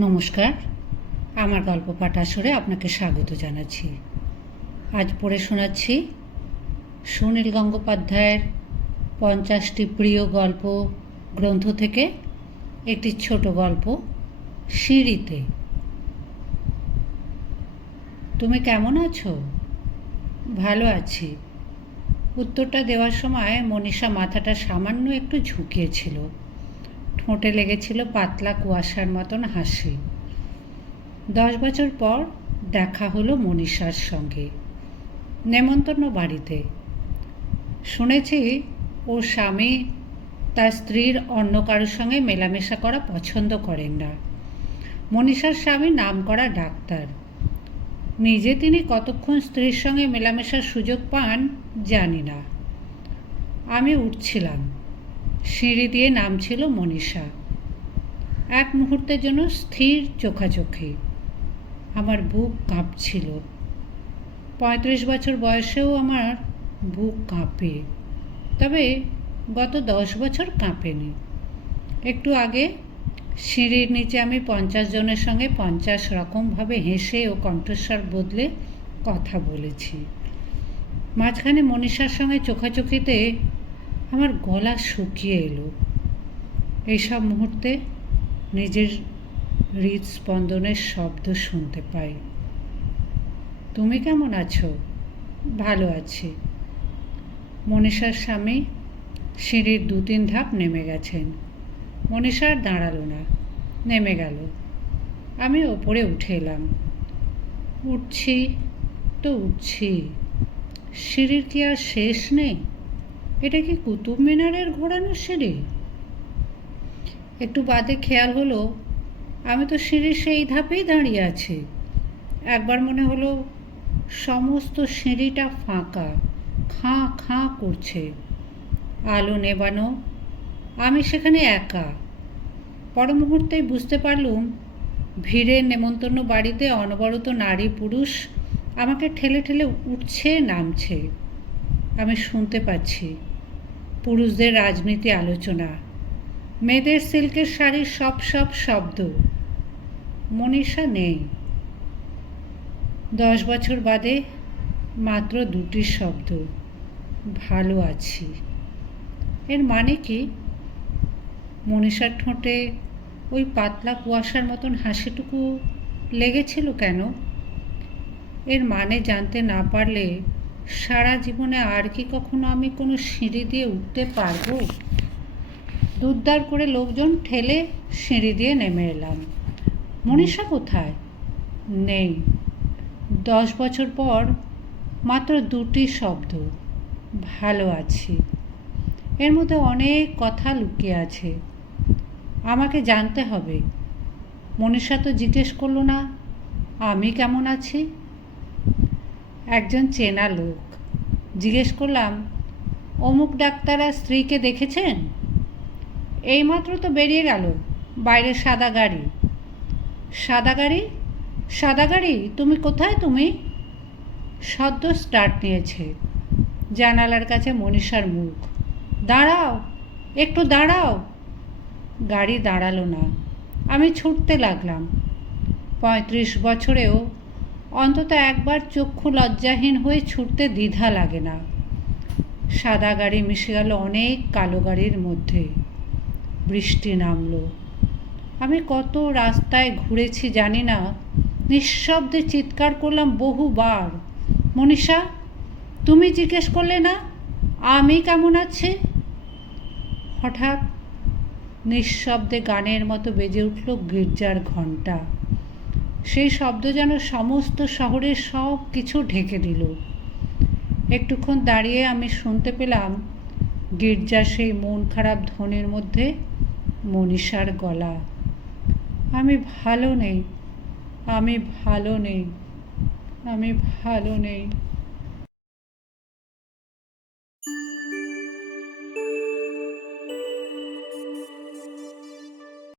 নমস্কার, আমার গল্প পাঠ আসরে আপনাকে স্বাগত জানাচ্ছি। আজ পড়ে শোনাচ্ছি সুনীল গঙ্গোপাধ্যায়ের 50টি প্রিয় গল্প গ্রন্থ থেকে একটি ছোট গল্প, সিঁড়িতে। তুমি কেমন আছো? ভালো আছি। উত্তরটা দেওয়ার সময় মনীষা মাথাটা সামান্য একটু ঝুঁকিয়েছিল। ঠোঁটে লেগেছিল পাতলা কুয়াশার মতন হাসি। 10 বছর পর দেখা হলো মনীষার সঙ্গে নেমন্তন্ন বাড়িতে। শুনেছি ওর স্বামী তার স্ত্রীর অন্য কারোর সঙ্গে মেলামেশা করা পছন্দ করেন না। মনীষার স্বামী নামকরা ডাক্তার। নিজে তিনি কতক্ষণ স্ত্রীর সঙ্গে মেলামেশার সুযোগ পান জানি না। আমি উঠছিলাম, সিঁড়ি দিয়ে নামছিল মনীষা। এক মুহূর্তের জন্য স্থির চোখাচোখি। আমার বুক কাঁপছিল। 35 বছর বয়সেও আমার বুক কাঁপে, তবে গত 10 বছর কাঁপেনি। একটু আগে সিঁড়ির নিচে আমি 50 জনের সঙ্গে 50 রকমভাবে হেসে ও কণ্ঠস্বর বদলে কথা বলেছি। মাঝখানে মনীষার সঙ্গে চোখাচোখিতে আমার গলা শুকিয়ে এলো। এইসব মুহূর্তে নিজের হৃদস্পন্দনের শব্দ শুনতে পাই। তুমি কেমন আছো? ভালো আছি। মনীষার স্বামী সিঁড়ির 2-3 ধাপ নেমে গেছেন। মনীষা আর দাঁড়ালো না, নেমে গেল। আমি ওপরে উঠে এলাম। উঠছি তো উঠছি, সিঁড়ির কি আর শেষ নেই? এটা কি কুতুব মিনারের ঘোরানো সিঁড়ি? একটু বাদে খেয়াল হলো আমি তো সিঁড়ির সেই ধাপেই দাঁড়িয়ে আছি। একবার মনে হলো সমস্ত সিঁড়িটা ফাঁকা, খাঁ খাঁ করছে, আলো নেবানো, আমি সেখানে একা। পর মুহূর্তেই বুঝতে পারলুম ভিড়ের নেমন্তন্ন বাড়িতে অনবরত নারী পুরুষ আমাকে ঠেলে ঠেলে উঠছে নামছে। আমি শুনতে পাচ্ছি পুরুষদের রাজনীতি আলোচনা, মেয়েদের সিল্কের শাড়ির সব শব্দ। মনীষা নেই। 10 বছর বাদে মাত্র 2টি শব্দ, ভালো আছি। এর মানে কি? মনীষার ঠোঁটে ওই পাতলা কুয়াশার মতন হাসিটুকু লেগেছিল কেন? এর মানে জানতে না পারলে সারা জীবনে আর কি কখনো আমি কোনো সিঁড়ি দিয়ে উঠতে পারবো? দুদ্দার করে লোকজন ঠেলে সিঁড়ি দিয়ে নেমে এলাম। মনীষা কোথায়? নেই। 10 বছর পর মাত্র 2টি শব্দ, ভালো আছি। এর মধ্যে অনেক কথা লুকিয়ে আছে, আমাকে জানতে হবে। মনীষা তো জিজ্ঞেস করলো না আমি কেমন আছি। একজন চেনা লোক। জিজ্ঞেস করলাম, অমুক ডাক্তার আর স্ত্রীকে দেখেছেন? এইমাত্র তো বেরিয়ে গেল, বাইরে সাদা গাড়ি। সাদা গাড়ি? সাদা গাড়ি? তুমি কোথায়? তুমি? সদ্য স্টার্ট নিয়েছে। জানালার কাছে মনীষার মুখ। দাঁড়াও, একটু দাঁড়াও। গাড়ি দাঁড়ালো না। আমি ছুটতে লাগলাম। 35 বছরেও অন্তত একবার চক্ষু লজ্জাহীন হয়ে ছুটতে দ্বিধা লাগে না। সাদা গাড়ি মিশে গেল অনেক কালো গাড়ির মধ্যে। বৃষ্টি নামলো। আমি কত রাস্তায় ঘুরেছি জানি না, নিঃশব্দে চিৎকার করলাম বহুবার, মনীষা, তুমি জিজ্ঞেস করলে না আমি কেমন আছি? হঠাৎ নিঃশব্দে গানের মতো বেজে উঠল গির্জার ঘণ্টা। সেই শব্দ যেন সমস্ত শহরের সব কিছু ঢেকে দিল। একটুক্ষণ দাঁড়িয়ে আমি শুনতে পেলাম গির্জার সেই মন খারাপ ধ্বনির মধ্যে মনীষার গলা। আমি ভালো নেই, আমি ভালো নেই, আমি ভালো নেই।